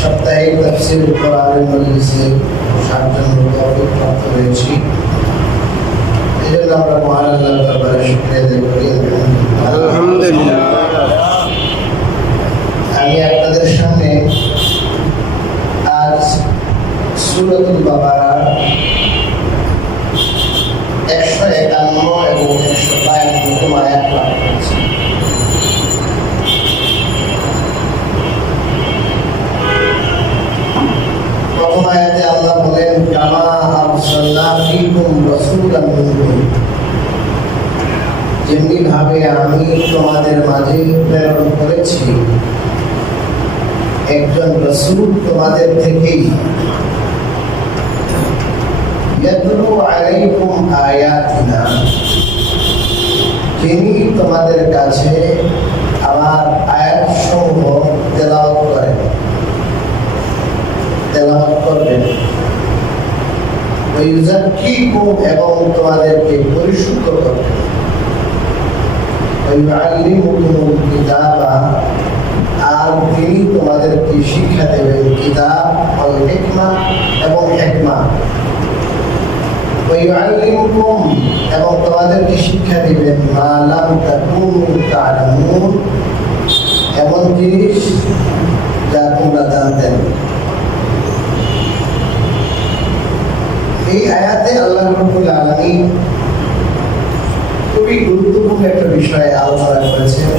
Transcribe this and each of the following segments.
সাপ্তাহিক তাফসীর কোরআনের মজলিসে সাতজন তৌফিক প্রাপ্ত হয়েছি। এই জন্য আমরা মহান আল্লাহর দরবারে শুকরিয়া আদায় করি। আলহামদুলিল্লাহ। আমি আপনাদের সামনে আজ সূরাতুল বাকারা 151 এবং 152 আয়াত পাঠ করেছি। প্রথম আয়াতে আল্লাহ বলেন, কামা আরসালনা ফীকুম রাসূলান মিনকুম, যেমনি ভাবে আমি তোমাদের মাঝে প্রেরণ করেছি একজন রাসূল তোমাদের থেকেই, ইয়াতলু আলাইকুম আয়াতিনা, যিনি তোমাদের কাছে আমার আয়াতসমূহ তেলাওয়াত করবেন, ওয়ায়ুযাক্কিকুম, এবং তোমাদেরকে পরিশুদ্ধ করবেন, ওয়ায়ুআল্লিমুকুমুল কিতাবা, আর তিনি তোমাদেরকে শিক্ষা দেবেন কিতাব ওয়াল হিকমা, এবং হিকমা, ওয়ায়ুআল্লিমুকুম, এবং তোমাদেরকে শিক্ষা দিবেন মা লাম তাকুনু তা'লামুন, এমন জিনিস যা তোমরা জানতে না। এই আয়াতে আল্লাহ রাব্বুল আলামিন খুবই গুরুত্বপূর্ণ একটা বিষয়ে আলোচনা করেছেন।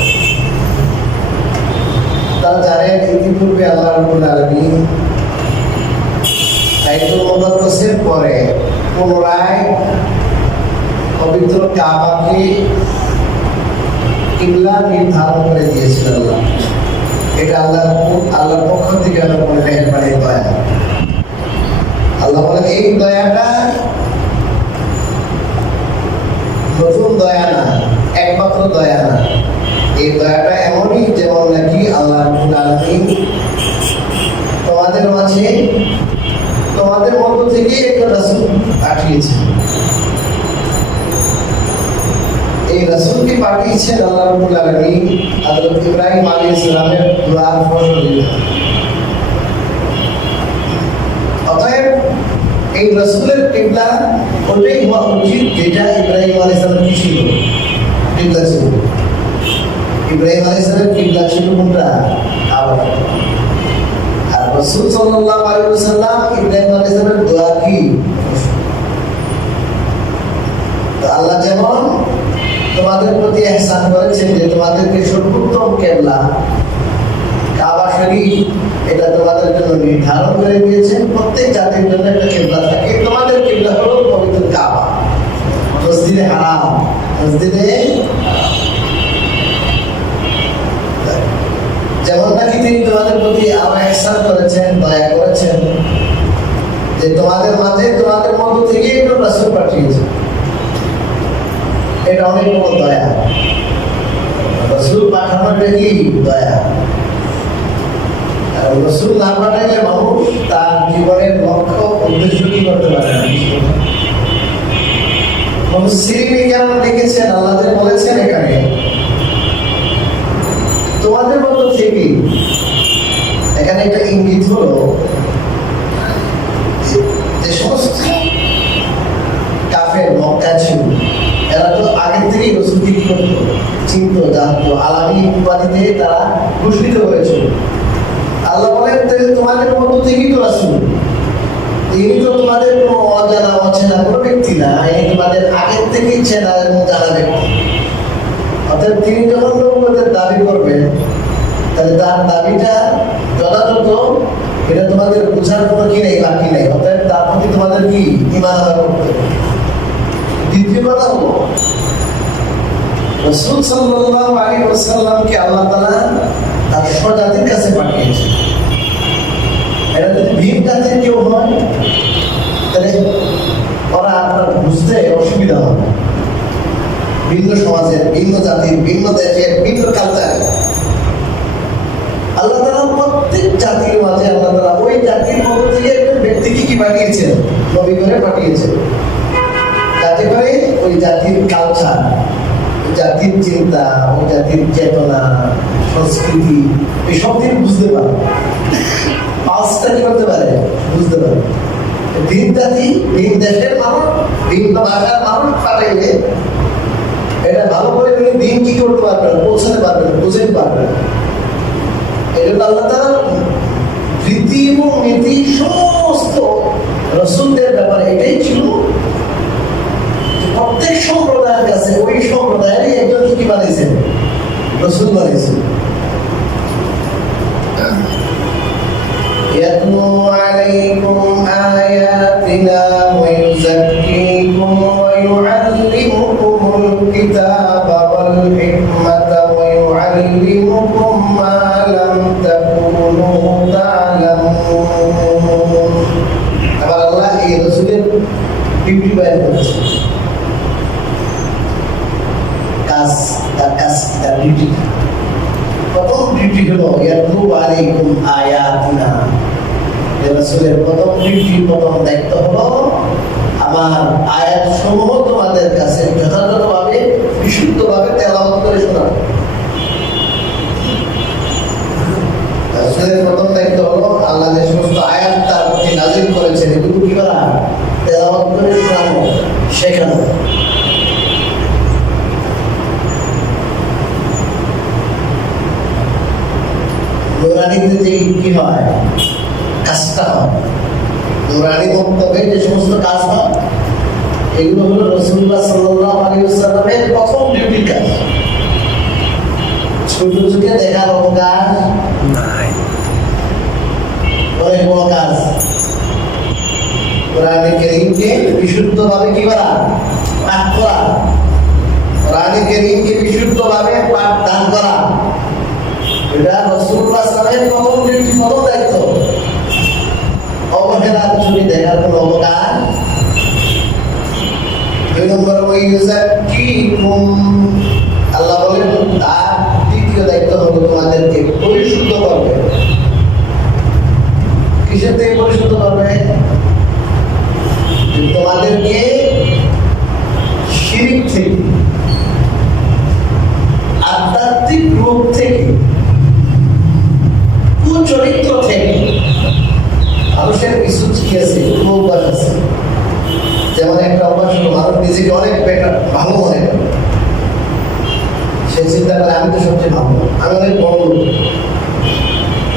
তারা জানেন ইতিপূর্বে আল্লাহ রাব্বুল আলামিন বাইতুল মুকাদ্দাসের পরে পুনরায় পবিত্র কাবাকে কিবলা নির্ধারণ করে দিয়েছিলেন আল্লাহ। এটা আল্লাহর পক্ষ থেকে আল্লাহর মেহেরবানি, দয়া। আল্লাহ বলেন এই দয়াটা নতুন দয়া না, একমাত্র দয়া না, এই দয়াটা এমনই যেমন নাকি আল্লাহ রাব্বুল আলামিন তোমাদের মাঝে তোমাদের মধ্য থেকে একটা রাসূল পাঠিয়েছেন। এই রাসূলকে পাঠিয়েছেন আল্লাহ রাব্বুল আলামিন হযরত ইব্রাহিম আলাইহিস সালামের দুআর ফসল। অতএব এই রাসূলের কিবলা ওটাই হওয়া উচিত যেটা ইব্রাহিম আলাইহিস সালাম কি ছিল, কিবলা ছিল। ইব্রাহিম আলাইহিস সালামের কিবলা ছিল কোনটা? কাবা। আর রাসূল সাল্লাল্লাহু আলাইহি ওয়াসাল্লাম ইব্রাহিম আলাইহিস সালামের দোয়া কি? তো আল্লাহ যেমন তোমাদের প্রতি ইহসান করেছেন যে তোমাদেরকে সর্বোত্তম কিবলা কাবা শরীফ এটা তোমাদের জন্য নির্ধারণ করে দিয়েছেন। প্রত্যেক জাতির জন্য একটা কিবলা থাকে। তোমাদের কিবলা হলো পবিত্র কাবা, মসজিদে হারাম, মসজিদে যেমন নাকি তিনি তোমাদের প্রতি আরো ইহসান করেছেন, দয়া করেছেন যে তোমাদের মাঝে তোমাদের মধ্য থেকে একজন রাসূল পাঠিয়েছেন। এটা অনেক বড় দয়া। রাসূল পাঠানোটা কি দয়া। রাসূল না পাঠাইলে মানুষ তার জীবনের লক্ষ্য উদ্দেশ্য কি করতে পারে না। মুফাসসিরিন কেমন লিখেছেন, আল্লাহ যে বলেছেন এখানে তোমাদের মধ্য থেকে, এখানে একটা ইঙ্গিত হলো যে সমস্ত কাফের মক্কা ছিল, এরা তো আগের থেকেই রাসূলকে কি করতো, চিনত, জানতো, আলামী উপাধিতে তারা ভূষিত হয়েছিল। আল্লাহ বলেন তোমাদের মধ্য থেকেই তো রাসূল, তিনি তো তোমাদের কোনো অজানা অচেনা কোনো ব্যক্তি না, এই তোমাদের আগের থেকেই চেনা এবং জানা ব্যক্তি। অর্থাৎ তিনি যখন নবুয়তের দাবি করবেন তাহলে তার দাবিটা যথাযথ এটা তোমাদের বোঝার কোনো কি নেই, বাকি নেই। অতএব তার প্রতি তোমাদের কি ঈমান আনা করতে হবে। দ্বিতীয় কথা হলো রাসূল সাল্লাল্লাহু আলাইহি ওয়াসাল্লামকে আল্লাহ তাআলা তার স্বজাতির কাছে পাঠিয়েছেন। এটা যদি ভিন জাতির কেউ হয় তাহলে ওরা আপনার বুঝতে অসুবিধা হবে। ভিন্ন সমাজের, ভিন্ন জাতির, ভিন্ন দেশের, ভিন্ন কালচার, আল্লাহ তাআলা প্রত্যেক জাতির মাঝে আল্লাহ তাআলা ওই জাতির মধ্য থেকে একজন ব্যক্তিকে কি পাঠিয়েছেন, নবী করে পাঠিয়েছেন, যাতে করে ওই জাতির কালচার, ওই জাতির চিন্তা, ওই জাতির চেতনা, সংস্কৃতি এসব তিনি বুঝতে পারে, পাঁচটা কি করতে পারে, বুঝতে পারে। ভিন জাতি, ভিন দেশের মানুষ, ভিন্ন ভাষার মানুষ পাঠাইলে এটা ভালো করে তিনি দিন কি করতে পারবেন, পৌঁছাতে পারবেন, বুঝতে পারবেন। এই জন্য আল্লাহ তাআলা রীতি এবং নীতি সমস্ত রাসূলদের ব্যাপারে এটাই ছিল, প্রত্যেক সম্প্রদায়ের কাছে ওই সম্প্রদায়েরই একজন কি বানিয়েছেন, রাসূল বানিয়েছেন। ইয়াতলু আলাইকুম আয়াতিনা ওয়া ইউযাক্কিকুম ওয়া ইউআল্লিমুকুমুল কিতাবা ওয়াল হিকমাতা ওয়া ইউআল্লিমুকুম মা লাম তাকুনু তা'লামুন। আবার আল্লাহ এই রাসূলের ডিউটি বয়ান করেছেন, তার ডিউটি। প্রথম ডিউটি হলো ইয়াতলু আলাইকুম আয়াতিনা। রাসূলের প্রথম ডিউটি, প্রথম দায়িত্ব হলো আমার আয়াত সমূহ তোমাদের কাছে যথাযথভাবে, বিশুদ্ধভাবে তেলাওয়াত করে শোনানো। রাসূলের প্রথম দায়িত্ব হলো আল্লাহ যে সমস্ত আয়াত তার প্রতি নাযিল করেছেন এগুলো কি করা, তেলাওয়াত করে শোনানো, শেখানো। নুরানিতে যে কি হয়, কাজটা হয়, নুরানি বক্তব্যে যে সমস্ত কাজ হয় এগুলো হলো রাসূলুল্লাহ সাল্লাল্লাহু আলাইহি ওয়াসাল্লামের প্রথম ডিউটির কাজ। ছোট ছোট দেখার অবকাশ নাই, অনেক বড় কাজ। কোরআনে কারীমকে বিশুদ্ধভাবে কি করা, পাঠ করা, কোরআনে কারীমকে বিশুদ্ধভাবে পাঠ দান করা, এটা রাসূলুল্লাহ সাল্লাল্লাহু আলাইহি ওয়াসাল্লামের প্রথম ডিউটি, প্রথম দায়িত্ব। অবহেলার ছবি দেখার কোনো অবকাশ। দুই নম্বর ওয়া ইউযাক্কিকুম, আল্লাহ বলেন তার দ্বিতীয় দায়িত্ব হলো তোমাদেরকে পরিশুদ্ধ করবে। কিসের থেকে পরিশুদ্ধ করবে, তোমাদেরকে শিরক থেকে, আধ্যাত্মিক রূপ থেকে, কুচরিত্র থেকে। মানুষের কিছু কি আছে, অভ্যাস আছে। যেমন একটা অভ্যাস হলো মানুষ নিজেকে অনেক বেটার, ভালো মনে করে। সে চিন্তা করে আমি তো সবচেয়ে ভালো, আমি অনেক বড় লোক।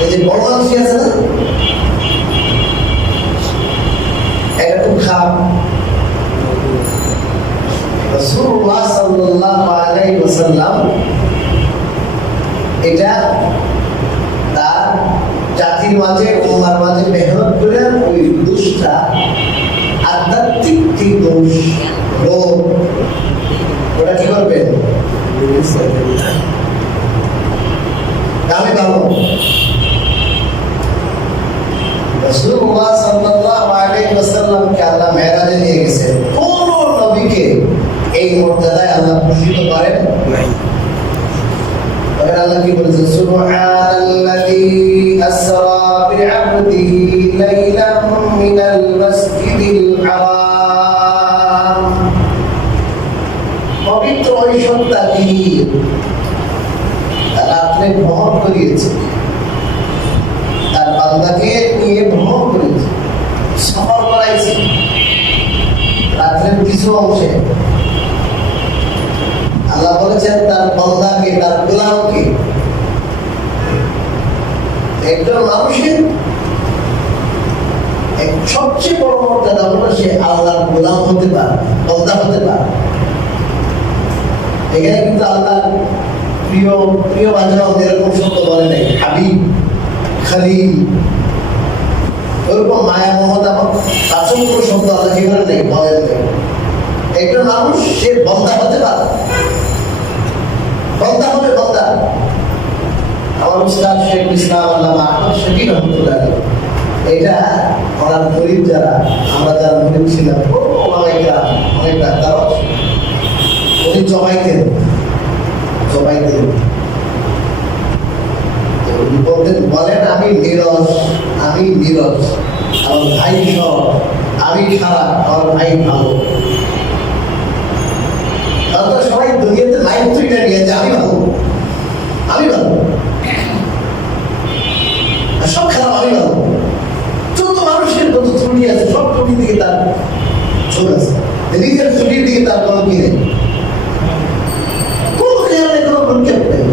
এই যে বড় মানুষই আছে না, এটা খুব খারাপ। রাসূলুল্লাহ সাল্লাল্লাহু আলাইহি ওয়াসাল্লাম এটা তার জাতির মাঝে, উম্মার মাঝে মেহনত করে ওই দোষটা, আধ্যাত্মিক যে দোষ, লোভ, ওটা কি করবেন, আমি ভালো। রাসূলুল্লাহ সাল্লাল্লাহু আলাইহি ওয়াসাল্লামকে আল্লাহ মেরাজে নিয়ে গেছেন। কোন নবীকে এই মর্যাদায় আল্লাহ ভূষিত করেন নাই। তবে আল্লাহ কি বলেছেন, সুবহানাল্লাযী আসরা বিআবদিহি লাইলাম মিনাল মাসজিদিল হারাম। পবিত্র ওই সত্তা যিনি রাত্রে ভ্রমণ করিয়েছে, তার বান্দাকে নিয়ে ভ্রমণ করেছে, সফর করাইছে রাত্রের কিছু অংশে। আল্লাহ বলেছেন তার বান্দাকে, তার গোলামকে। একজন মানুষের সবচেয়ে বড় মর্যাদা হলো সে আল্লাহর গোলাম হতে পারে, বান্দা হতে পারে। এখানে কিন্তু আল্লাহ প্রিয় প্রিয় বান্দাও এরকম শব্দ বলে নাই, হাবিব, খালিল, ওরকম মায়া মমতা আসল কোনো শব্দ আল্লাহ জীবনে নেই, বলেন নেই। একটা মানুষ সে বন্দা হতে পারে, বন্দা হবে বন্দা। আমার উস্তাদ শেখ ইসলাম আল্লামা আহমদ শফি রহমতুল্লাহ এটা ওনার গরিব যারা, আমরা যারা গরিব ছিলাম, অনেক ডাক্তার উনি জমাইতেন বলেন আমি নীরজ, আমার ভাই সব, আমি খারাপ, আমার ভাই ভালো। তারপর সবাই দুনিয়াতে লাইফ তুইটা নিয়েছে আমি ভালো, আর সব খারাপ আমি ভালো। যত মানুষের কত ত্রুটি আছে, সব ত্রুটি দিকে তার ঝোঁক আছে, নিজের ত্রুটির দিকে তার কোনো কি নেই, কোনো খেয়াল নেই, কোনো ভূমিকা নেই।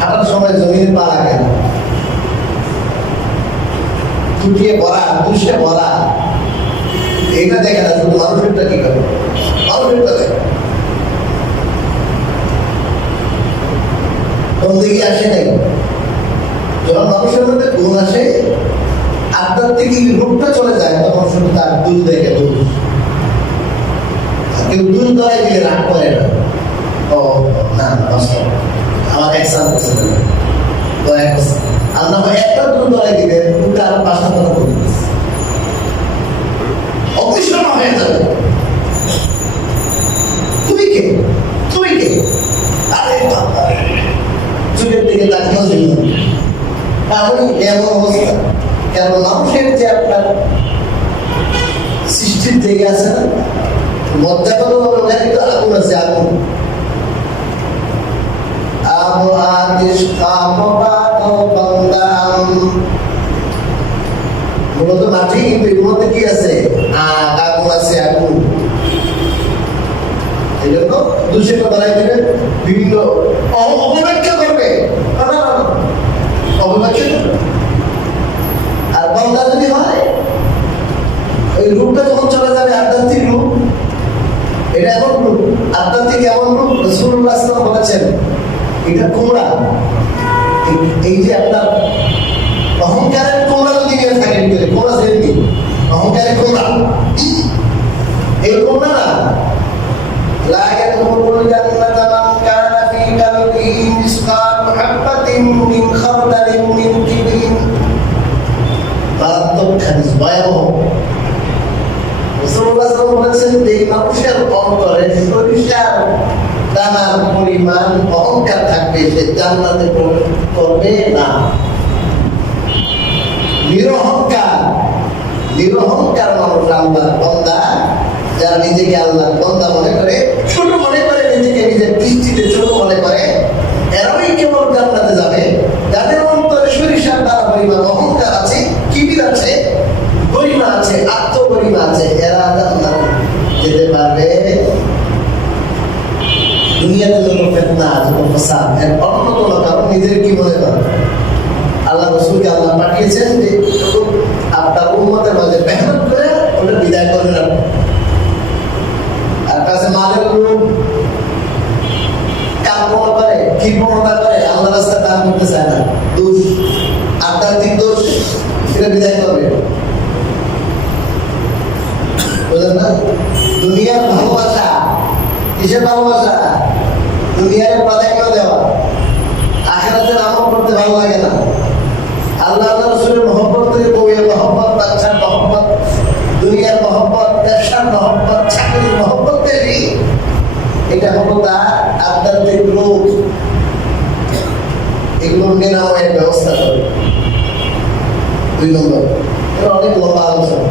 হাঁটার সময় জমিনে পা রাখে না, টুটিয়ে ভরা, দুষে ভরা, এটা দেখে না, শুধু মানুষেরটা কি করে, মানুষেরটা দেখে। কোন দিকে আসে নাই, যখন মানুষের মধ্যে গুণ আসে, আধ্যাত্মিক রূপটা চলে যায়, তখন শুধু তার দুধ দেখে দুধ। কেউ দুধ ধরে দিয়ে রাগ করে না, ও না আমার একসাথ করছে আর না একটা দুধ ধরে দিবে, দুধটা আরো 5টা কথা বলে অগ্নিশর্মা হয়ে যাবে। তুমি কে আরে চুলের দিকে তাকিয়েও এমন অবস্থা। কেন মানুষের যে আপনার সৃষ্টির জায়গা আছে না, মজ্জাগত ভাবে কিন্তু আগুন আছে, আগুন। মূলত মাটি, কিন্তু এর মধ্যে কি আছে, আগুন আছে, আগুন। এই জন্য দূষিত বানাই দেবে, বিভিন্ন অপব্যাখ্যা করবে, অপব্যাখ্যা করবে। আর বন্দা যদি হয়, ওই রূপটা যখন চলে যাবে আধ্যাত্মিক রূপ, এটা এমন রূপ, আধ্যাত্মিক এমন রূপ, রাসূলুল্লাহ সাল্লাল্লাহু আলাইহি ওয়াসাল্লাম বলেছেন এটা কুমড়া। এই যে আপনার অহংকারের কুমড়া যদি নিয়ে থাকে ভিতরে, কুমড়া শ্রেণী অহংকারের কুমড়া, এই কুমড়া না লা ইয়াদখুলুল জান্নাতা মান কানা ফী কলবিহি মিসকালু হাববাতিন মিন খারদালিন মিন কিবরিন। মারাত্মক হাদিস, ভয়াবহ। রাসূলুল্লাহ সাল্লাল্লাহু আলাইহি ওয়াসাল্লাম বলেছেন এই মানুষের অন্তরে সরিষার দানার পরিমাণ অহংকার থাকবে, সে জান্নাতে প্রবেশ করবে না। নিরহংকার মানুষ আল্লাহর বান্দা, যারা নিজেকে আল্লাহর বান্দা মনে করে, ছোট মনে করে, নিজেকে নিজের দৃষ্টিতে ছোট মনে করে, এরাই কেবল জান্নাতে যাবে। যাদের অন্তরে সরিষার দানা পরিমাণ অহংকার আছে, কিবির আছে, গরিমা আছে, আত্মগরিমা আছে, এরা জান্নাতে যেতে পারবে। দুনিয়াতে যত ফিতনা, যত ফাসাদ, এর অন্যতম কারণ নিজের কি মনে করে। আল্লাহ রাসূলকে আল্লাহ পাঠিয়েছেন যে আপনার উম্মতের মাঝে মেহনত করে ওটা বিদায় করবেন। আর কাছে মালের লোক কামনা করে, কৃপণতা করে, আল্লাহ রাস্তায় দান করতে চায় না, দোষ, আধ্যাত্মিক দোষ, সেটা বিদায় করবে। বুঝলেন না? দুনিয়ার ভালোবাসা, কিসের ভালোবাসা? দুনিয়ার প্রাধান্য দেওয়া, আখিরাতের আমল করতে ভালো লাগে না। আল্লাহ রাসূলের মহব্বত থেকে বউয়ের মহব্বত, বাচ্চার মহব্বত, দুনিয়ার মহব্বত, ব্যবসার মহব্বত, চাকরির মহব্বত তৈরি, এটা হলো তার আধ্যাত্মিক রোগ। এগুলো নিরাময়ের ব্যবস্থা করবে। 2 নম্বর, এটা অনেক লম্বা আলোচনা।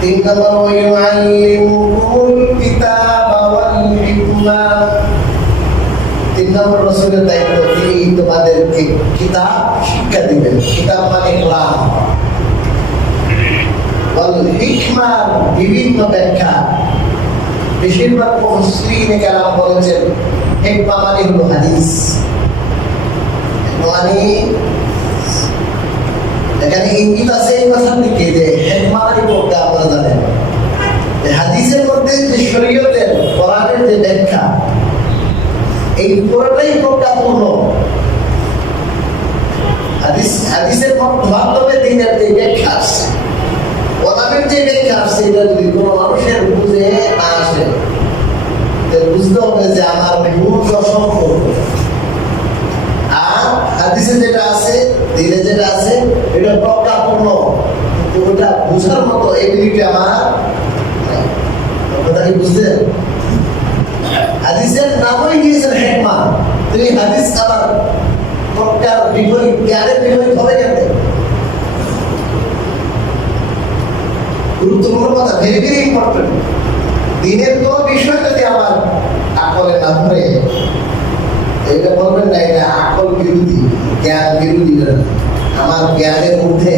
3 নম্বর, ওয়ায়ুআল্লিমুকুমুল কিতাবা ওয়াল হিকমা। 3 নম্বর রাসূলের দায়িত্ব, তিনি তোমাদেরকে কিতাব শিক্ষা দিবেন। কিতাব মানে কোরআন, ওয়াল হিকমা বিভিন্ন ব্যাখ্যা। বেশিরভাগ মুফাসসিরিনে কেরাম বলেছেন হিকমা মানে হলো হাদিস। মানে এখানে ইঙ্গিত আছে এই কথার দিকে যে হিকমা মানে কোনটা আপনারা জানেন, হাদিসের মধ্যে যে শরীয়তের কোরআনের যে ব্যাখ্যা, এই পুরোটাই প্রজ্ঞাপূর্ণ। হাদিসের মাধ্যমে দিনের যে ব্যাখ্যা আসছে, কোরআনের যে ব্যাখ্যা আসছে, এটা যদি কোনো মানুষের বুঝে না আসে, বুঝতে হবে যে আমার বুঝ অসম্পূর্ণ। আর হাদিসে যেটা আছে, দিনে যেটা আছে, এটা প্রজ্ঞাপূর্ণ, কিন্তু ওটা বুঝার মতো এবিলিটি আমার নাই। কথা কি বুঝলেন? হাদিসের নামই দিয়েছেন হিকমা। তুমি হাদিস আবার প্রজ্ঞার বিপরীত, জ্ঞানের বিপরীত হবে কেন? গুরুত্বপূর্ণ কথা, ভেরি ভেরি ইম্পর্টেন্ট। দিনের কোন বিষয় যদি আমার আকলে না ধরে, এটা বলবেন না এটা আকল বিরোধী, জ্ঞান বিরোধী। আমার জ্ঞানের ঊর্ধ্বে,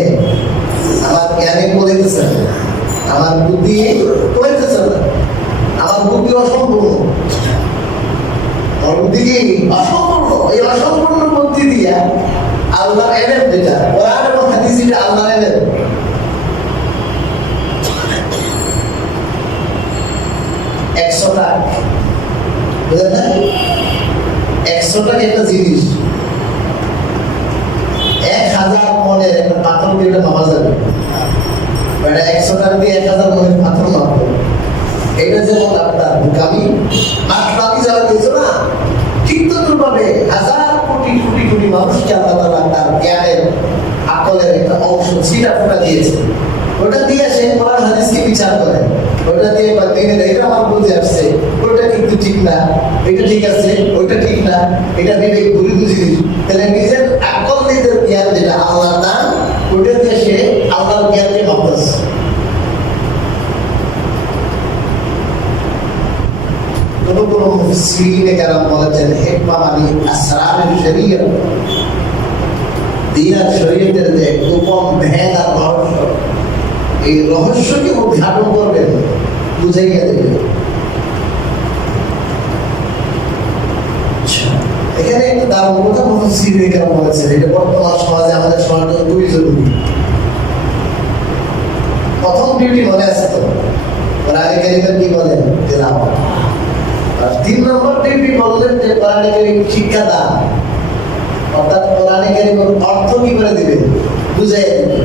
আমার জ্ঞানে বলেছে না, আমার বুদ্ধি বলেছে না, আমার বুদ্ধি অসম্পূর্ণ, আমার বুদ্ধি কি অসম্পূর্ণ। এই অসম্পূর্ণ বুদ্ধি দিয়ে আল্লাহর এলেম, যেটা কোরআন এবং হাদিস, এটা আল্লাহর এলেম। 100 টাকা বুঝলেন না? 100 টাকা একটা জিনিস, 1000 মনের একটা পাথর দিয়ে এটা মাপা যাবে। 100 টাকা দিয়ে 1000 মনের পাথর মাপবো, এটা যেমন আপনার বোকামি মাঠবামি যারা দিয়েছো না, ঠিক তদ্রুপভাবে হাজার কোটি কোটি কোটি মানুষকে আল্লাহ তাআলা তার জ্ঞানের আকলের একটা অংশ ছিটা ফোটা দিয়েছে। ওটা দিয়ে সে কোরআন হাদিসকে বিচার করে, ওটা দিয়ে দিনের এটা আমার বুঝে আসছে, ওটা কিন্তু ঠিক না, এটা ঠিক আছে, ওইটা ঠিক না, এটা বিবেক ঘুরিত জিনিস। তাহলে নিজের আকল, নিজের জ্ঞান যেটা আল্লাহর দান, ওটা দিয়ে সে আল্লাহর জ্ঞানকে ভাবতেছে। কোন কোন মুফাসসিরিনে কেরাম বলেছেন হিকমা মানে আসরারুল শরীয়ত, দ্বীন আর শরীয়তের যে গোপন ভেদ আর রহস্য, এই রহস্যকে উদ্ঘাটন করবেন, বুঝাইয়া দেবেন। এখানে একটা দারুণ কথা মুফাসসিরিনে কেরাম বলেছেন, এটা বর্তমান সমাজে আমাদের সমাজের জন্য খুবই জরুরি। প্রথম ডিউটি মনে আছে তো, কোরআনে কারীমের কি বলেন? তেলাওয়াত। আর 3 নম্বর ডিউটি বললেন যে কোরআনে কারীম শিক্ষা দান, অর্থাৎ কোরআনে কারীমের অর্থ কি করে দিবেন, বুঝাইয়া দিবেন।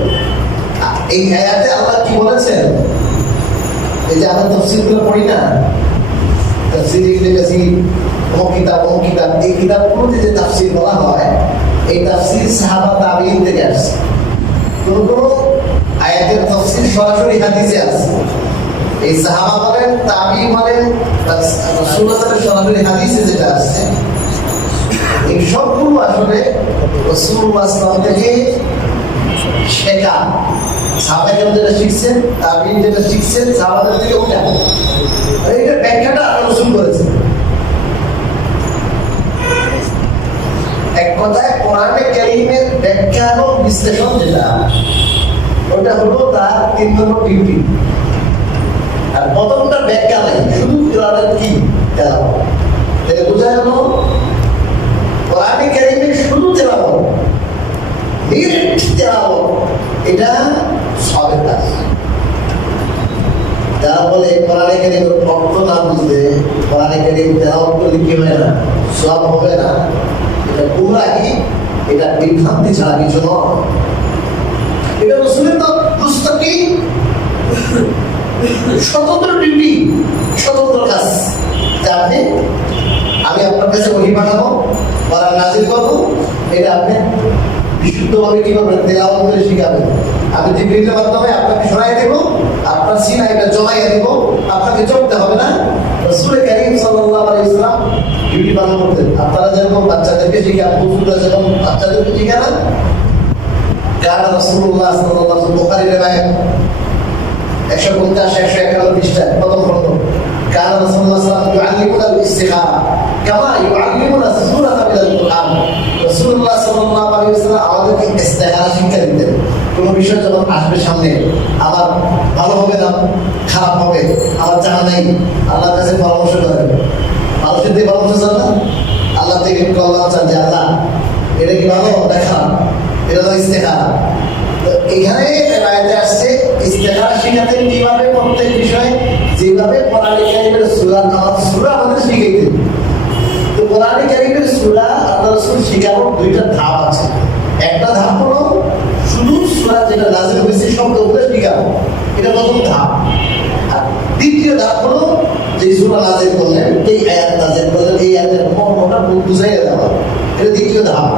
এই আয়াতে আল্লাহ কি বলেছেন? এই যে আমরা তাফসীরগুলো পড়ি না, তাফসীর ইবনে কাসীর, ও কিতাব, এই কিতাবগুলোতে যে তাফসীর বলা হয়, এই তাফসীর সাহাবা তাবেঈন থেকে আসছে। কোন কোন আয়াতের তাফসীর সরাসরি হাদিসে আছে। এই সাহাবা বলেন, তাবেঈ বলেন, রাসূলুল্লাহর সরাসরি হাদিসে যেটা আছে, এই সবগুলো আসলে রাসূলুল্লাহ সাল্লাল্লাহু আলাইহি ওয়াসাল্লাম থেকে শেখা। সাহাবাগণ যেটা শিখছেন, তাবেঈন যেটা শিখছেন, সাহাবাদের থেকে ওটা। আর এটা ব্যাখ্যাটা রাসূল করেছেন। এক কথায় কোরআনে কারীমের ব্যাখ্যা এবং বিশ্লেষণ যেটা, ওটা হলো তার 3 নম্বর ডিউটি। আর প্রথমটা ব্যাখ্যা নাই, শুধু কোরআনের কি তেলাওয়াত। এটা বোঝা গেল কোরআনে কারীমের শুধু তেলাওয়াত, নির্দিষ্ট তেলাওয়াত, এটা সবের কাজ। যারা বলে কোরআনে কারীমের অর্থ না বুঝলে কোরআনে কারীম তেলাওয়াত করলে কি হয় না, সওয়াব হবে না, এটা গুমরাহি, এটা বিভ্রান্তি ছাড়া কিছু নয়। এটা রাসূলের তো মুস্তাকিম স্বতন্ত্র ডিউটি, স্বতন্ত্র কাজ। আপনি, আমি আপনার কাছে ওহী পাঠাবো, কোরআন নাযিল করবো, এটা আপনি বিশুদ্ধভাবে কিভাবে তেলাওয়াত করে শিখাবেন। আমি জিবরিলের মাধ্যমে আপনাকে শোনাই দেব, আপনার সিনায় এটা জমাইয়া দেব, আপনাকে চলতে হবে না। রাসূল কারীম সাল্লাল্লাহু আলাইহি ওয়াসাল্লাম ডিউটি পালন করতেন। আপনারা যেরকম বাচ্চাদেরকে শিখান, পুরুষরা যেরকম বাচ্চাদেরকে শিখান, কানা রাসূলুল্লাহ সাল্লাল্লাহু আলাইহি ওয়াসাল্লাম, বুখারী রিওয়ায়াত 150 151 পৃষ্ঠা, প্রথম খণ্ড। কানা রাসূলুল্লাহ সাল্লাল্লাহু আলাইহি ওয়াসাল্লাম ইউআল্লিমুনা আল-ইস্তিখারা কামা ইউআল্লিমুনা সূরাতান মিনাল কুরআন। রাসূলুল্লাহ সাল্লাল্লাহু আলাইহি ওয়াসাল্লাম আমাদেরকে ইস্তিখারা শিক্ষা দিতেন। কোন বিষয় যখন আসবে সামনে, আমার ভালো হবে না খারাপ হবে, আমার জানা নাই, আল্লাহর কাছে পরামর্শ করেন। মানুষের দিয়ে পরামর্শ চান না, আল্লাহ থেকে একটু আল্লাহ চান যে আল্লাহ এটা কি ভালো দেখা, এটা তো ইস্তিখারা। তো এখানে আয়াতে আসছে ইস্তিখারা শিখাতে কিভাবে, প্রত্যেক বিষয় যেভাবে কোরআনে কারীমের সূরা, নামাজ সূরা আমাদের শিখাইতেন। তো কোরআনে কারীমের সূরা আল্লাহ রাসূল শিখানোর 2টা ধাপ আছে। একটা ধাপ এটা প্রথম ধাপ। আর দ্বিতীয় ধাপ হলো যে সূরা নাযিল করলেন, এই আয়াত নাযিল করলেন, এই আয়াতের মর্মটা বুঝাইয়া দেওয়া, এটা দ্বিতীয় ধাপ।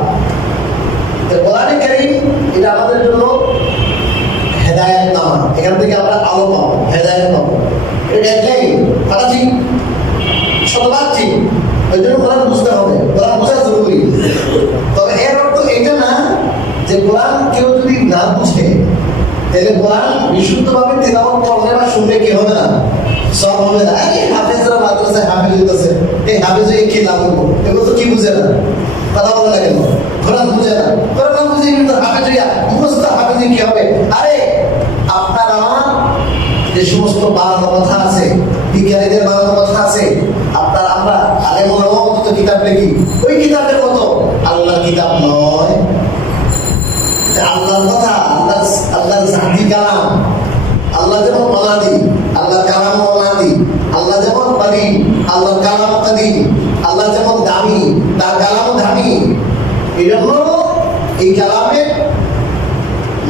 তো কোরআনে কারীম এটা আমাদের জন্য হেদায়েত নামা, এখান থেকে আমরা আলো পাবো, হেদায়েত পাবো। এটা একটাই কথা ঠিক, শতভাগ ঠিক। ওই জন্য কোরআন বুঝতে হবে, কোরআন বোঝা জরুরি। তবে এর অর্থ এটা না যে কোরআন কেউ যদি না বুঝে তাহলে কোরআন বিশুদ্ধভাবে তেলাওয়াত করলে বা শুনলে কি হবে না, সব হবে না। এই হাফেজরা মাদ্রাসায় হাফেজ হইতেছে, এই হাফেজ হয়ে কি লাভ হইব? এগুলো তো কি বুঝে না, কথা বলে না কেন? কোরআন বুঝে না, কোরআন না বুঝে কিন্তু হাফেজ হইয়া মুখস্থ হাফেজ কি হবে? আরে আপনার আমার যে সমস্ত বানানো কথা আছে, বিজ্ঞানীদের বানানো কথা আছে, আপনার আমরা আলেম ওলামা মতো কিতাব লিখি, ওই কিতাবের মতো আল্লাহর কিতাব নয়। আল্লাহর কথা, আল্লাহর জাতি কালাম, আল্লাহ যেমন অনাদি, আল্লাহর কালাম অনাদি, আল্লাহ যেমন কাদিম, আল্লাহর কালাম কাদিম, আল্লাহ যেমন দামি, তার কালাম দামি। এই জন্য এই কালামের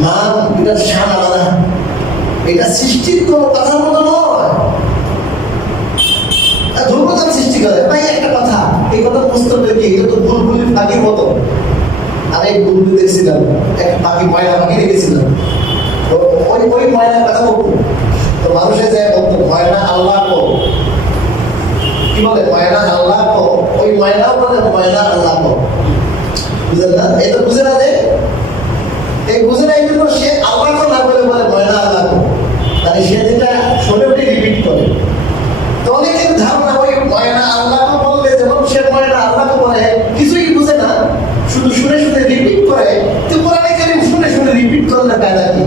মান, এটার শান আলাদা, এটা সৃষ্টির কোনো কথার মতো নয়, দুর্বলতার সৃষ্টি করে। ভাই একটা কথা, এই কথা বুঝতে হবে কি, এটা তো বুলবুলির পাখির মতো। আমি এক বুলবুলি দেখছিলাম, এক পাখি, ময়না পাখি দেখেছিলাম। ওই ময়নার কথা বলবো তো মানুষের যে বলতো ময়না আল্লাহ কো, কি বলে ময়না আল্লাহ কো, ওই ময়নাও বলে ময়না আল্লাহ কো। বুঝলেন না? এটা বুঝে না যে এই বুঝে না, এই জন্য সে আল্লাহ কো না বলে বলে ময়না আল্লাহ কো, মানে সে যেটা শোনে ওটাই রিপিট করে। তো অনেকের ধারণা ওই ময়না আল্লাহ কো বললে যেমন সে ময়না আল্লাহ কো বলে, কিছুই বুঝে না, শুধু শুনে শুনে রিপিট করে। তো কোরআনে কারীম শুনে শুনে রিপিট করলে কায়দা কি?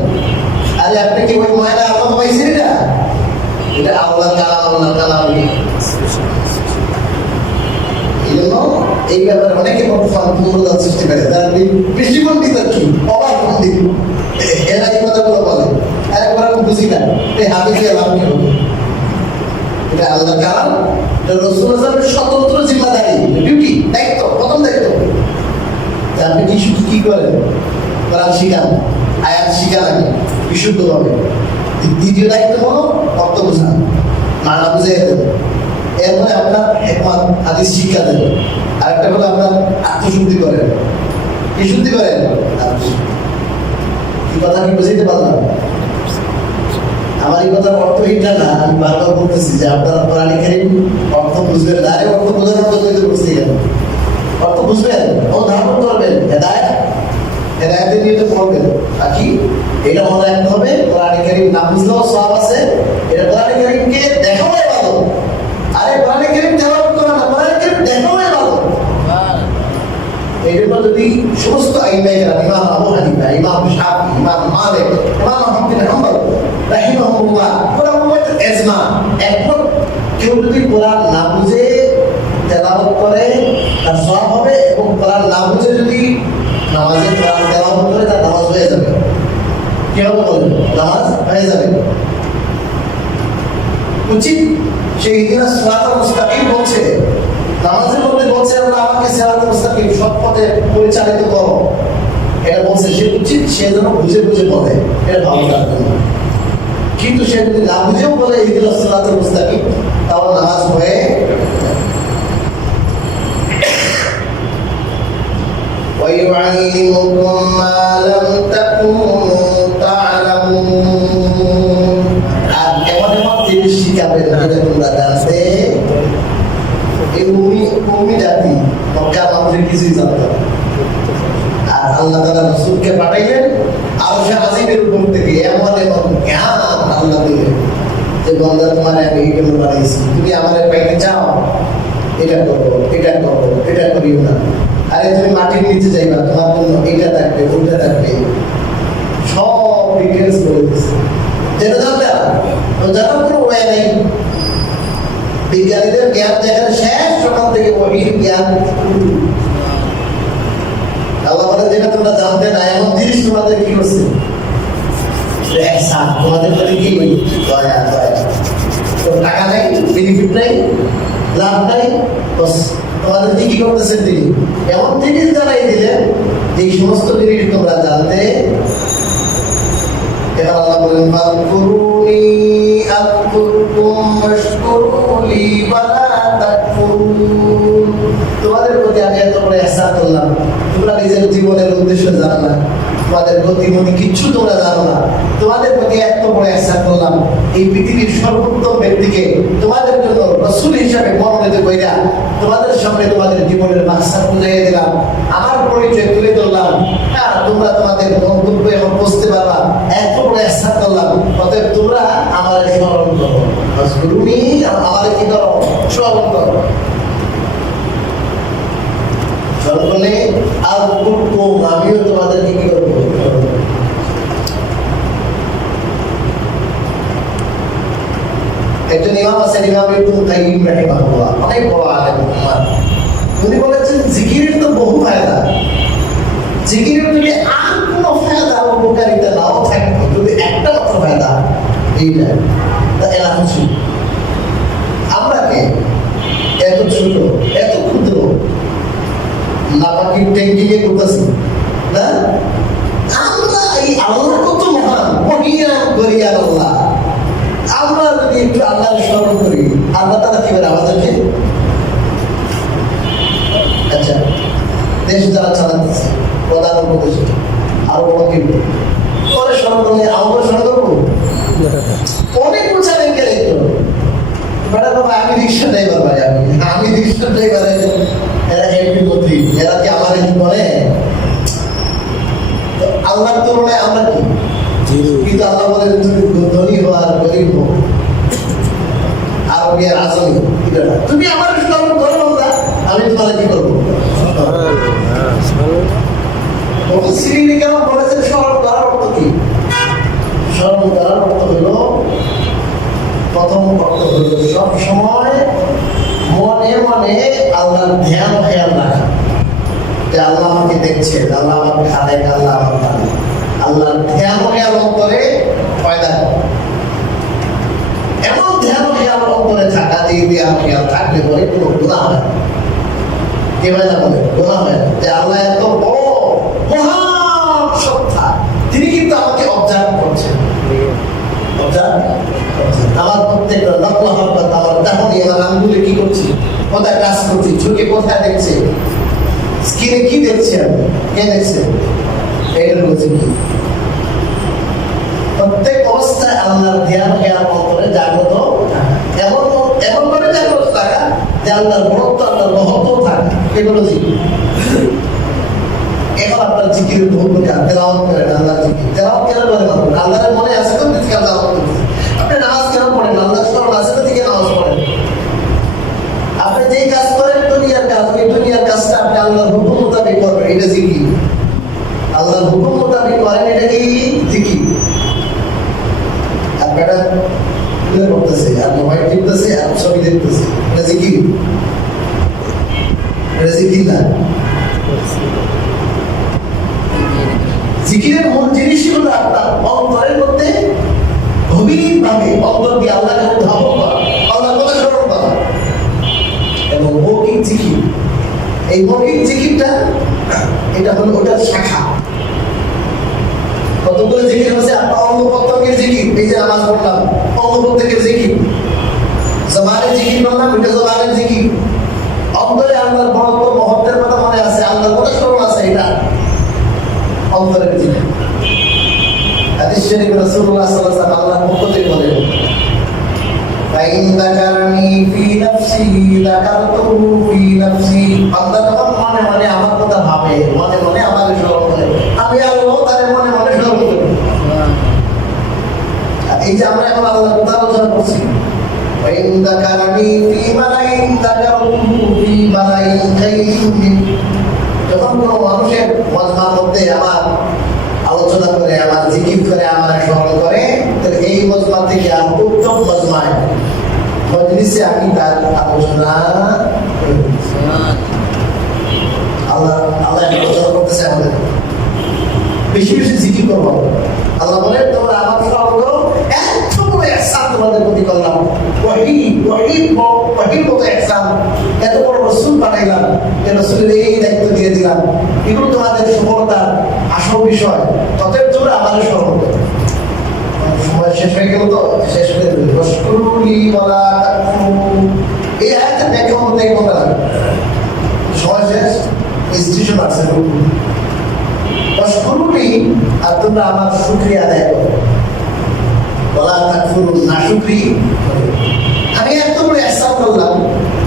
আরে আপনি কি ওই ময়না আল্লাহ পাইছেন? না, এটা আল্লাহ কালাম, আল্লাহ কালাম। এই জন্য এই ব্যাপারে অনেকে পূর্ণতার সৃষ্টি করে, তার দৃষ্টিকোণ কি অবাক পন্ডিত, এরা এই কথাগুলো বলে। একবার আমি বুঝি না এই হাফিজে লাভ কি হবে? এটা আল্লাহ কালাম, এটা রাসূলুল্লাহ সাল্লাল্লাহু আলাইহি ওয়াসাল্লামের স্বতন্ত্র জিম্মাদারি, ডিউটি, দায়িত্ব, প্রথম দায়িত্ব। আপনি কি শুধু কি করেন? কোরআন শিখান, আয়াত শিখান আগে বিশুদ্ধভাবে। দ্বিতীয় দায়িত্ব হলো অর্থ বোঝা, মানা বুঝিয়ে দেবেন। এরপরে আপনার হিকমত হাদিস শিক্ষা দেবেন। আর একটা হলো আপনার আত্মশুদ্ধি করেন। কি শুদ্ধি করেন? কি কথা কি বুঝাইতে পারলাম? আমার এই কথার অর্থ এটা না, আমি বারবার বলতেছি যে আপনারা কোরআন কারীম অর্থ বুঝবেন না। আরে অর্থ বোঝানোর জন্য বুঝতে গেল, অর্থ বুঝবেন, ও ধারণ করবেন, হেদায়েত, হেদায়েতের নিয়ে পড়বেন। বাকি এটা মনে রাখতে হবে, কোরআন কারীম না বুঝলেও সওয়াব আছে। এটা কোরআন কারীমকে দেখাও ইবাদত। আরে কোরআন কারীম তেলাওয়াত করা না, কোরআন কারীম দেখাও ইবাদত। এই জন্য যদি সমস্ত আইমায়ে কেরাম, ইমাম আবু হানিফা, ইমাম শাফি, ইমাম মালিক, ইমাম আহমদ বিন হাম্বল রাহিমাহুল্লাহ, পুরো উম্মতের ইজমা, একমত, কেউ যদি কোরআন না বুঝে তেলাওয়াত করে তার সওয়াব হবে, এবং কোরআন না বুঝে যদি নামাজে কোরআন তেলাওয়াত করে তার নামাজ হয়ে যাবে। কি হবে বলেন? নামাজ হয়ে যাবে। উচিত সেই ইহদিনাস সিরাতাল মুস্তাকিম বলছে, নামাজের মধ্যে বলছে আল্লাহ আমাকে সিরাতাল মুস্তাকিম, সৎ পথে পরিচালিত করো, এটা বলছে। সে উচিত সে যেন বুঝে বুঝে বলে, এটা ভালো লাগবে না। কিন্তু সে যদি না বুঝেও বলে ইহদিনাস সিরাতাল মুস্তাকিম, তাহলে নামাজ হয়ে وَيُعَلِّمُكُم مَّا لَمْ تَكُونُوا تَعْلَمُونَ। আর এমন এমন জিনিস শিখাবেন যেটা তোমরা জানতে। এই উম্মি জাতি মক্কার মানুষের কিছুই জানতো না। আর আল্লাহ তাআলা রাসূলকে পাঠাইলেন আরশে আজিমের উপর থেকে এমন এমন জ্ঞান আল্লাহ দিলেন যে বান্দা, তোমার আমি এই জন্য বানাইছি, তুমি আমারে পাইতে চাও, এটা করো, এটা করো, এটা করিও না। আরে তুমি মাটির নিচে যাইবা, তোমার জন্য এটা থাকবে, ওইটা থাকবে, সব ডিটেলস বলে দিচ্ছে। যেটা জানতে জানার কোনো উপায় নেই। বিজ্ঞানীদের জ্ঞান যেখানে শেষ, সকাল থেকে ওহির জ্ঞান। আল্লাহ বলে যেটা তোমরা জানতে না, এমন জিনিস তোমাদের কি করছে, তোমাদের প্রতি কি দয়া, দয়া। তো টাকা নাই, বেনিফিট নাই, লাভ নাই, তোমাদের কি করতেছেন তিনি এমন জিনিস জানাই দিলেন, এই সমস্ত জিনিস তোমরা জানতে এবার আল্লাহ বলেন ফাকুরুনি আযকুরকুম ওয়াশকুরুলি ওয়ালা তাকফুরুন। তোমাদের প্রতি আমি এত বড় ইহসান করলাম, তোমরা নিজের জীবনের উদ্দেশ্য জানো না, তোমাদের গতিমতি কিচ্ছু তোমরা জানো না। তোমাদের প্রতি এত বড় ইহসান করলাম, এই পৃথিবীর সর্বোত্তম ব্যক্তিকে তোমাদের জন্য রাসূল হিসেবে মনোনীত কইরা তোমাদের সামনে তোমাদের জীবনের মাকসাদ বুঝিয়ে দিলাম, আমার পরিচয় তুলে ধরলাম। হ্যাঁ, তোমরা তোমাদের গন্তব্য এখন বুঝতে পারবা, এত বড় ইহসান করলাম। অতএব তোমরা আমার স্মরণ করো, তুমি আমার কি করো, স্মরণ করো। স্মরণ করলে আর আমিও তোমাদেরকে কি করবো। একজন ইমাম আছেন, ইমাম ইবনে কাইয়িম রাহিমাহুল্লাহ, অনেক বড় আলেম উম্মাহ। উনি বলেছেন জিকিরের তো বহু ফায়দা, জিকিরের যদি আর কোনো ফায়দা উপকারিতা নাও থাকে, যদি একটা মাত্র ফায়দা এইটা, তা এরা খুশি। আমরা কে এত ছোট, এত ক্ষুদ্র, নাপাকির ট্যাঙ্কিকে করতেছি না? আমরা এই আল্লাহ কত মহান, মহিয়ান করিয়ার আল্লাহ। আমরা যদি একটু আল্লাহর স্মরণ করি, আল্লাহ তারা কি করে আমাদেরকে। আচ্ছা, দেশ যারা চালাতেছে, প্রধান উপদেষ্টা আরো বড় কি পরে স্মরণ করলে আমাকে স্মরণ করবো, অনেক উচ্চারণ গেলে বেটা বাবা আমি রিক্সা ড্রাইভার, ভাই আমি রিক্সা ড্রাইভার, এরা এমপি মন্ত্রী, এরা কি আমার কি বলে? আল্লাহর তুলনায় আমরা কি? কিন্তু আল্লাহ বলেন তুমি ধনী হো আর গরিব হো, আরবি আর আজমি, তুমি আমার স্মরণ করো না, আমি তোমার কি করবো? শ্রীনিকাও বলেছেন স্মরণ করার অর্থ কি? স্মরণ করার অর্থ হলো, প্রথম অর্থ হলো সব সময় মনে মনে আল্লাহর ধ্যান ও খেয়াল রাখা, যে আল্লাহ আমাকে দেখছে, আল্লাহ আমার খালেক, আল্লাহ আমার খালেক, আল্লাহর ধ্যান ও খেয়াল অন্তরে পয়দা করে। এমন ধ্যান ও খেয়াল অন্তরে থাকা, যে ধ্যান খেয়াল থাকলে পরে কোনো গুনাহ হয় না। কি হয় না বলে? গুনাহ হয় না। যে আল্লাহ এত বড় মহান সত্তা, তিনি কিন্তু আমাকে অবজার্ভ করছেন। আমার প্রত্যেকটা লক্ষ্য হরকত, আমার দাহনি, আমার আঙ্গুলে কি করছি, কোথায় কাজ করছি, চোখে কোথায় দেখছে, স্কিনে কি দেখছে, আমি কে দেখছে, এইটা বলছি কি। প্রত্যেক অবস্থায় আল্লাহর ধ্যান জ্ঞান অন্তরে জাগ্রত এমন এমন করে জাগ্রত থাকা, যে আল্লাহর বড়ত্ব, আল্লাহর মহত্ব থাকে, এগুলো জিকির। এখন আপনার জিকিরের ভূমিকা, তেলাওয়াত করেন, আল্লাহর জিকির তেলাওয়াত কেন করেন? আল্লাহর মনে আছে তো দিকে তেলাওয়াত করতেছেন। আপনি নামাজ কেন পড়েন? আল্লাহর স্মরণ আছে তো দিকে নামাজ পড়েন। আপনি যেই কাজ করেন দুনিয়ার কাজ, ওই দুনিয়ার কাজটা আপনি আল্লাহর হুকুম মোতাবেক করবেন, এটা জিকির। আল্লাহর হুকুম মোতাবেক করেন, এটা কি জিকির। আর বেটা করতেছে, আর মোবাইল টিপতেছে, আর ছবি দেখতেছে, এটা জিকির? এটা জিকির না। জিকিরের মূল জিনিসই হলো আপনার অন্তরের মধ্যে গভীরভাবে অন্তর দিয়ে আল্লাহকে উদ্ভাবন করা, আল্লাহর কথা স্মরণ করা। এবং মৌখিক জিকির, এই মৌখিক জিকিরটা এটা হলো ওটার শাখা। কতগুলো জিকির আছে? আপনার অঙ্গ প্রত্যঙ্গের জিকির, এই যে নামাজ পড়লাম, অঙ্গ প্রত্যঙ্গের জিকির। জবানের জিকির বললাম, এটা জবানের জিকির। অন্তরে আল্লাহর বড়ত্ব মহত্বের কথা মনে আছে, আল্লাহর কথা স্মরণ আছে, এটা অন্তরের জিকির। হাদিস শরীফে রাসূলুল্লাহ সাল্লাল্লাহু আলাইহি ওয়াসাল্লাম আল্লাহর পক্ষ থেকে বলেন, ফাইন যাকারনি ফি নাফসি যাকারতুহু ফি নাফসি। আল্লাহ যখন মনে মনে আমার কথা ভাবে, মনে মনে আমার স্মরণ করে, আমি আল্লাহ তার মনে মনে স্মরণ করি। এই যে আমরা এখন আল্লাহর কথা আলোচনা করছি, ফাইন যাকারনি ফি মালাইন যাকারতুহু ফি মালাইন খাইরিন। যখন কোনো মানুষের মজমার মধ্যে আমার আলোচনা করে, আমার জিকির করে, আমার স্মরণ করে, তাহলে এই মজমা থেকে আর উত্তম মজমায় মজলিসে আমি তার আলোচনা আল্লাহ আলোচনা করতেছে আমাদের। বেশি বেশি জিকির করবো। আল্লাহ বলে তোমরা আমার স্মরণ করো, এত বড় ইহসান তোমাদের প্রতি করলাম, ওয়াহির মতো ইহসান, এত বড় রাসূল পাঠাইলাম, এই রাসূলের এই দায়িত্ব দিয়ে দিলাম, এগুলো তোমাদের সফলতার আসল বিষয়। অতএব তোমরা আমার স্মরণ করো। সময় শেষ হয়ে গেল তো শেষ করে দিল ওয়াশকুরুলি ওয়ালা তাকফুরুন। এই আয়াতের ব্যাখ্যা মনে মনে রাখবে সময় শেষ স্টেশন আছে ওয়াশকুরুলি আর তোমরা আমার শুকরিয়া আদায় করো ওয়ালা তাকফুরুন না শুকরি আমি এত বড় ইহসান করলাম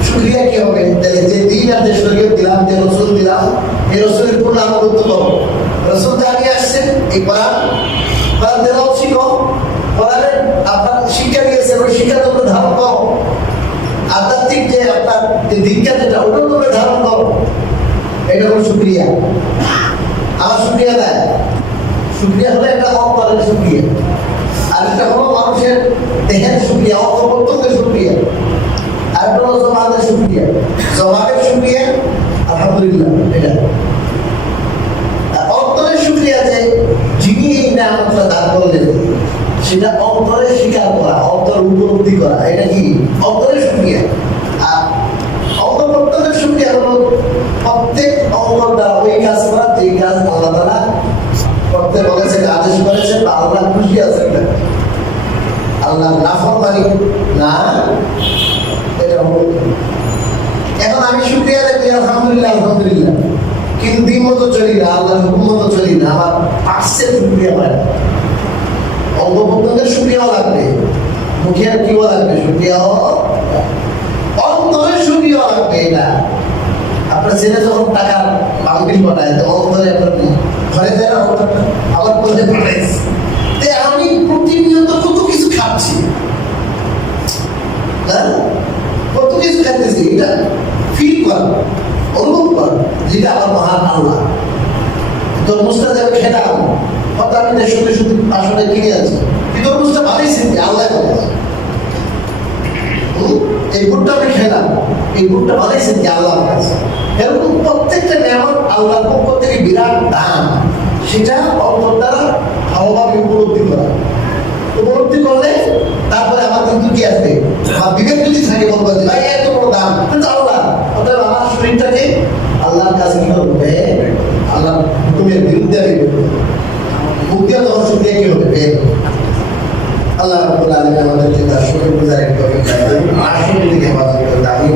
শুকরিয়া কি হবে তাহলে যে দিন আর যে শরীয়ত দিলাম যে রাসূল দিলাম এই রাসূলের পূর্ণ আনুগত্য করো রাসূল জানিয়ে আসছেন এই কোরআন দেওয়া শিখো কোরআনের আপনার শিক্ষা দিয়েছে ওই শিক্ষা তোমরা ধারণ করো আধ্যাত্মিক যে আপনার যে দীক্ষা যেটা ওটাও তোমরা ধারণ করো এটা হলো শুকরিয়া আমার শুকরিয়া দেয় শুকরিয়া হলো একটা অন্তরের শুকরিয়া আর একটা হলো মানুষের দেহের শুকরিয়া অন্তর্বর্তনের শুকরিয়া আর একটা হলো জবানের শুকরিয়া জবানের শুকরিয়া আলহামদুলিল্লাহ এটা অন্তরের শুকরিয়া যে যিনি এই নিয়ামতটা দান করলেন সেটা অন্তরে স্বীকার করা অন্তর উপলব্ধি করা এটা কি অন্তরের শুকরিয়া আর অন্তর্বর্তনের শুকরিয়া হলো প্রত্যেক অন্তর দ্বারা ওই কাজ করা যে কাজ আল্লাহ তাআলা করতে বলেছেন আদেশ করেছেন আল্লাহ খুশি আছেন আল্লাহ নাফরমানি না এটা হলো এখন আমি শুকরিয়া দেখি আলহামদুলিল্লাহ আলহামদুলিল্লাহ কিন্তু দিন মতো চলি না আল্লাহর হুকুম মতো চলি না আমার পার্সের শুকরিয়া হয় অঙ্গপ্রত্যঙ্গের শুকরিয়াও লাগবে মুখের কিও লাগবে শুকরিয়াও অন্তরের শুকরিয়াও লাগবে এটা আপনার ছেলে যখন টাকার বাউন্ডিল পাঠায় তো অন্তরে আপনার ঘরে যায় না আবার বলতে পাঠাইছে আমি প্রতিনিয়ত কত কিছু খাচ্ছি না কত কিছু খাইতেছি এটা ফিল কর অনুভব কর যেটা আমার মহান আল্লাহ তরমুজটা যাবে খেলাম হয়তো আমি 150 আসলে কিনে আছি কিন্তু তরমুজটা ভালোই চিনতে আল্লাহ বলেছে এই ভুট্টা আমি খেলাম এই ভুট্টা ভালোই চিনতে আল্লাহর কাছে এরকম প্রত্যেকটা নিয়ামত আল্লাহর পক্ষ থেকে বিরাট দান সেটা অন্তর দ্বারা ভালোভাবে উপলব্ধি করলে তারপরে আমার কিন্তু কি আসবে আমার বিবেক যদি থাকে বলবো যে ভাই এত বড় দান কিন্তু আল্লাহ অতএব আমার শরীরটাকে আল্লাহর কাছে কি করবে আল্লাহ হুকুমের বিরুদ্ধে আমি মুক্তি তখন শুকিয়ে কি হবে বের আল্লাহ রাব্বুল আলামিন আমাদেরকে তার শরীর বুঝার একটা আসল দিকে হেফাজত করে দাঁড়িয়ে